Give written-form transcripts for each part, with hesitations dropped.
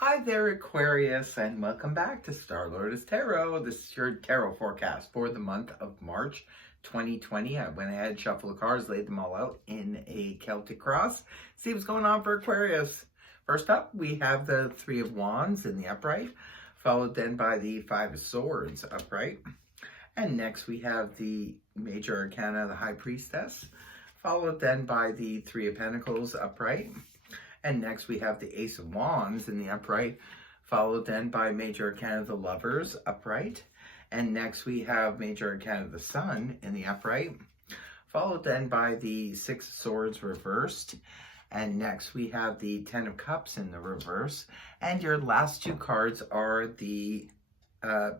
Hi there, Aquarius, and welcome back to Star-Lord's Tarot. This is your tarot forecast for the month of March 2020. I went ahead, shuffled the cards, laid them all out in a Celtic cross. See what's going on for Aquarius. First up, we have the Three of Wands in the upright, followed then by the Five of Swords upright. And next we have the Major Arcana, the High Priestess, followed then by the Three of Pentacles upright. And next we have the Ace of Wands in the upright, followed then by Major Arcana of the Lovers upright. And next we have Major Arcana of the Sun in the upright, followed then by the Six of Swords reversed. And next we have the Ten of Cups in the reverse. And your last two cards are the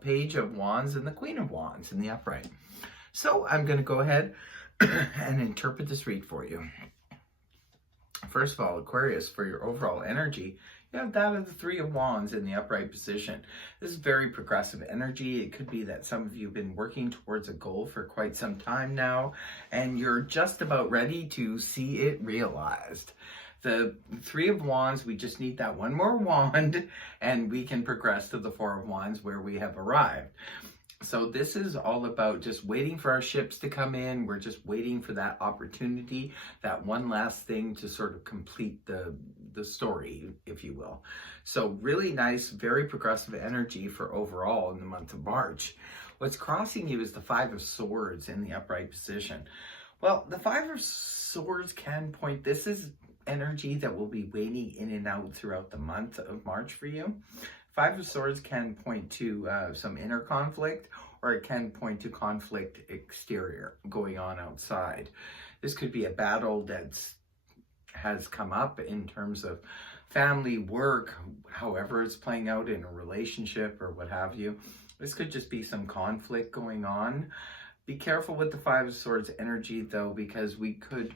Page of Wands and the Queen of Wands in the upright. So I'm going to go ahead and interpret this read for you. First of all, Aquarius, for your overall energy, you have that of the Three of Wands in the upright position. This is very progressive energy. It could be that some of you have been working towards a goal for quite some time now, and you're just about ready to see it realized. The Three of Wands, we just need that one more wand, and we can progress to the Four of Wands where we have arrived. So this is all about just waiting for our ships to come in. We're just waiting for that opportunity, that one last thing to sort of complete the story, if you will. So really nice, very progressive energy for overall in the month of March. What's crossing you is the Five of Swords in the upright position. Well, the Five of Swords can point, this is energy that will be waning in and out throughout the month of March for you. Five of Swords can point to some inner conflict, or it can point to conflict exterior going on outside. This could be a battle that has come up in terms of family, work, however it's playing out in a relationship or what have you. This could just be some conflict going on. Be careful with the Five of Swords energy though, because we could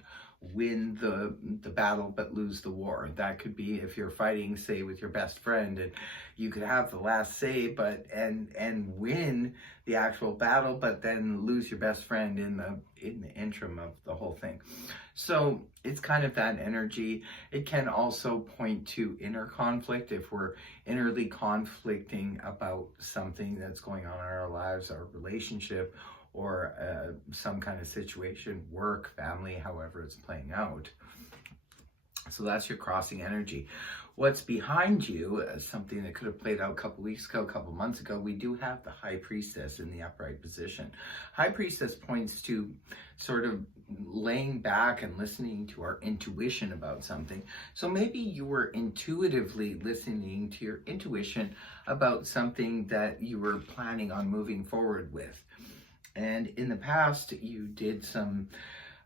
win the battle but lose the war. That could be if you're fighting, say, with your best friend, and you could have the last say but and win the actual battle, but then lose your best friend in the interim of the whole thing. So it's kind of that energy. It can also point to inner conflict if we're innerly conflicting about something that's going on in our lives, our relationship, or some kind of situation, work, family, however it's playing out. So that's your crossing energy. What's behind you, something that could have played out a couple weeks ago, a couple months ago, we do have the High Priestess in the upright position. High Priestess points to sort of laying back and listening to our intuition about something. So maybe you were intuitively listening to your intuition about something that you were planning on moving forward with. And in the past, you did some,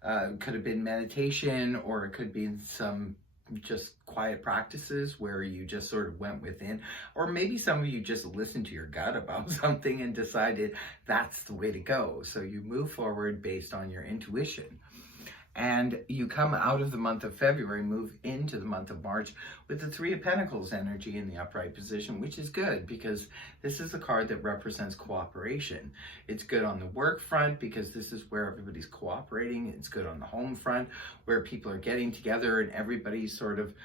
could have been meditation, or it could be some just quiet practices where you just sort of went within, or maybe some of you just listened to your gut about something and decided that's the way to go. So you move forward based on your intuition. And you come out of the month of February, move into the month of March with the Three of Pentacles energy in the upright position, which is good because this is a card that represents cooperation. It's good on the work front because this is where everybody's cooperating. It's good on the home front where people are getting together and everybody's sort of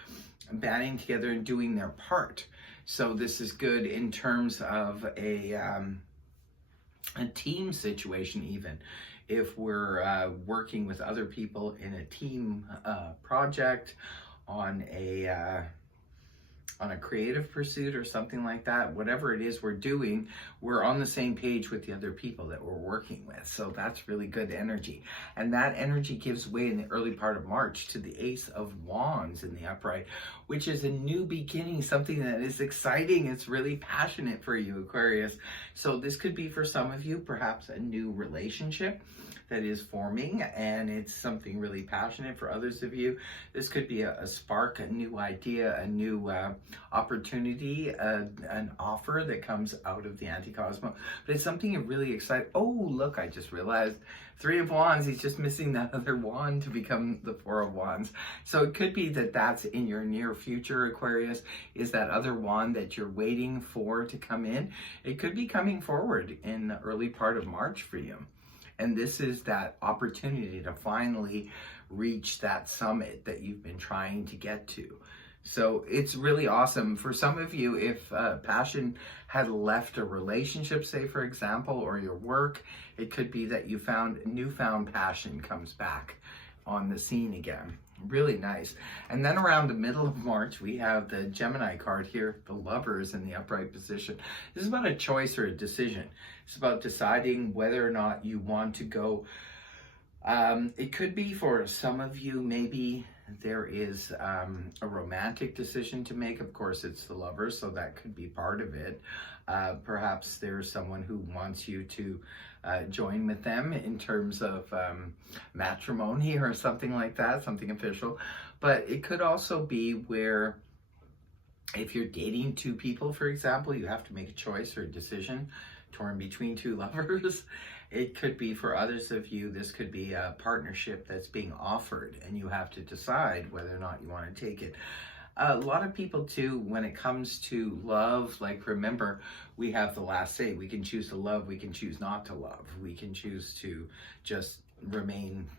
banding together and doing their part. So this is good in terms of a team situation even. If we're working with other people in a team project on a creative pursuit or something like that, whatever it is we're doing, we're on the same page with the other people that we're working with. So that's really good energy. And that energy gives way in the early part of March to the Ace of Wands in the upright, which is a new beginning, something that is exciting. It's really passionate for you, Aquarius. So this could be for some of you, perhaps a new relationship that is forming, and it's something really passionate. For others of you, this could be a spark, a new idea, a new opportunity, an offer that comes out of the anti-cosmo, but it's something you're really excited. Oh, look, I just realized Three of Wands, he's just missing that other wand to become the Four of Wands. So it could be that that's in your near future, Aquarius, is that other wand that you're waiting for to come in. It could be coming forward in the early part of March for you. And this is that opportunity to finally reach that summit that you've been trying to get to. So it's really awesome. For some of you, if passion had left a relationship, say for example, or your work, it could be that you found newfound passion comes back on the scene again. Really nice. And then around the middle of March, we have the Gemini card here, the Lovers in the upright position. This is about a choice or a decision. It's about deciding whether or not you want to go. It could be for some of you, maybe there is a romantic decision to make. Of course, it's the Lovers, so that could be part of it. Perhaps there's someone who wants you to join with them in terms of matrimony or something like that, something official. But it could also be where if you're dating two people, for example, you have to make a choice or a decision torn between two lovers. It could be for others of you, this could be a partnership that's being offered and you have to decide whether or not you want to take it. A lot of people too, when it comes to love, like remember, we have the last say. We can choose to love, we can choose not to love. We can choose to just remain,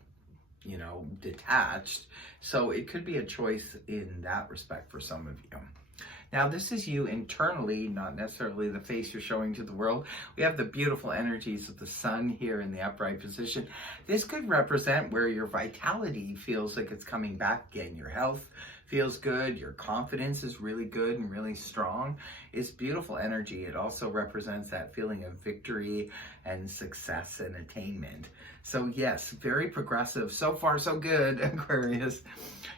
detached. So it could be a choice in that respect for some of you. Now, this is you internally, not necessarily the face you're showing to the world. We have the beautiful energies of the sun here in the upright position. This could represent where your vitality feels like it's coming back again. Your health feels good. Your confidence is really good and really strong. It's beautiful energy. It also represents that feeling of victory and success and attainment. So yes, very progressive. So far, so good, Aquarius.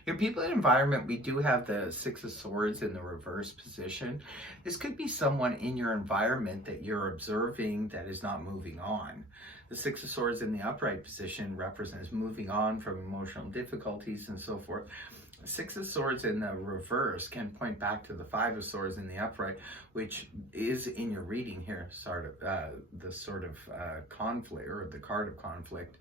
Your people and environment, we do have the Six of Swords in the reverse position. This could be someone in your environment that you're observing that is not moving on. The Six of Swords in the upright position represents moving on from emotional difficulties and so forth. Six of Swords in the reverse can point back to the Five of Swords in the upright, which is in your reading here, the sort of conflict, or the card of conflict.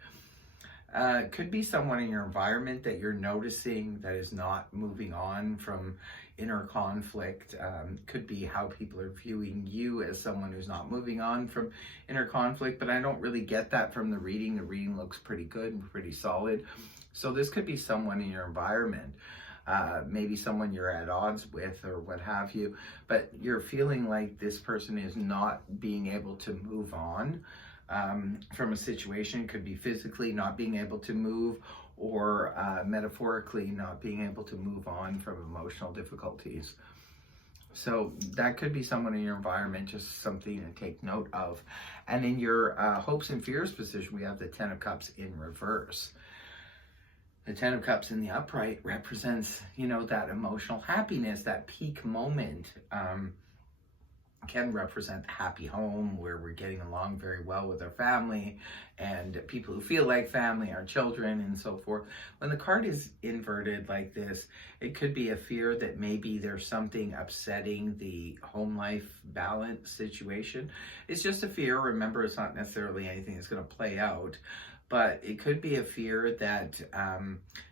Could be someone in your environment that you're noticing that is not moving on from inner conflict. Could be how people are viewing you as someone who's not moving on from inner conflict, but I don't really get that from the reading. The reading looks pretty good and pretty solid. So this could be someone in your environment, maybe someone you're at odds with or what have you, but you're feeling like this person is not being able to move on from a situation. Could be physically not being able to move, or metaphorically not being able to move on from emotional difficulties. So that could be someone in your environment, just something to take note of. And in your hopes and fears position, we have the Ten of Cups in reverse. The Ten of Cups in the upright represents, that emotional happiness, that peak moment. Can represent the happy home where we're getting along very well with our family and people who feel like family, our children and so forth. When the card is inverted like this, it could be a fear that maybe there's something upsetting the home life balance situation. It's just a fear. Remember, it's not necessarily anything that's going to play out, but it could be a fear that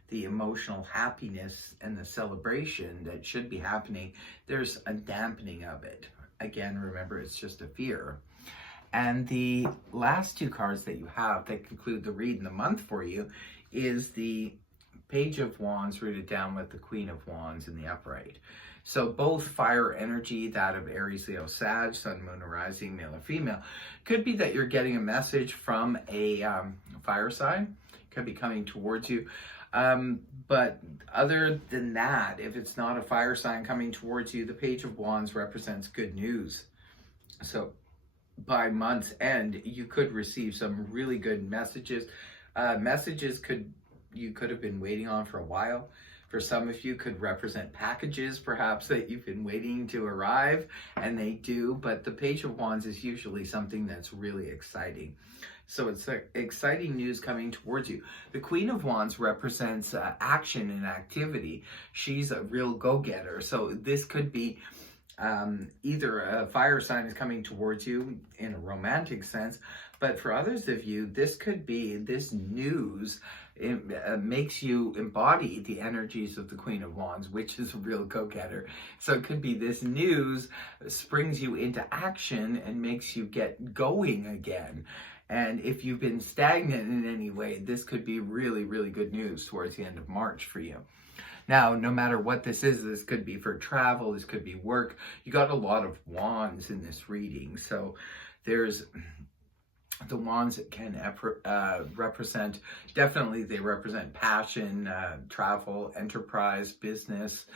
the emotional happiness and the celebration that should be happening, there's a dampening of it. Again, remember, it's just a fear. And the last two cards that you have that conclude the read in the month for you is the Page of Wands rooted down with the Queen of Wands in the upright. So both fire energy, that of Aries, Leo, Sag, Sun, Moon, or Rising, male or female. Could be that you're getting a message from a fire sign. Could be coming towards you. But other than that, if it's not a fire sign coming towards you, the Page of Wands represents good news. So by month's end, you could receive some really good messages. You could have been waiting on for a while. For some of you, could represent packages perhaps that you've been waiting to arrive, and they do. But the Page of Wands is usually something that's really exciting. So it's exciting news coming towards you. The Queen of Wands represents action and activity. She's a real go-getter. So this could be either a fire sign is coming towards you in a romantic sense, but for others of you, this could be this news. It makes you embody the energies of the Queen of Wands, which is a real go-getter. So it could be this news springs you into action and makes you get going again. And if you've been stagnant in any way, this could be really, really good news towards the end of March for you. Now, no matter what this is, this could be for travel, this could be work. You got a lot of wands in this reading. So there's the wands that can represent, definitely they represent passion, travel, enterprise, business,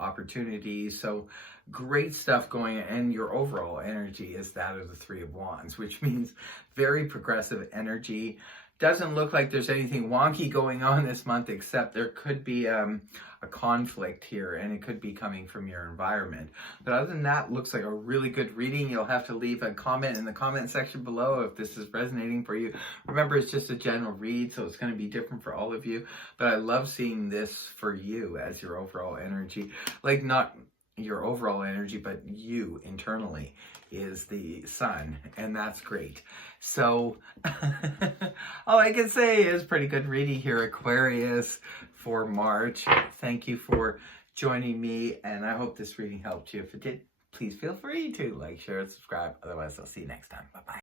opportunities. So great stuff going on. And your overall energy is that of the Three of Wands, which means very progressive energy. Doesn't look like there's anything wonky going on this month, except there could be a conflict here, and it could be coming from your environment. But other than that, looks like a really good reading. You'll have to leave a comment in the comment section below if this is resonating for you. Remember, it's just a general read, so it's going to be different for all of you. But I love seeing this for you as your overall energy. Like, not your overall energy, but you internally is the sun, and that's great. So all I can say is pretty good reading here, Aquarius, for March. Thank you for joining me, and I hope this reading helped you. If it did, please feel free to like, share, and subscribe. Otherwise, I'll see you next time. Bye-bye.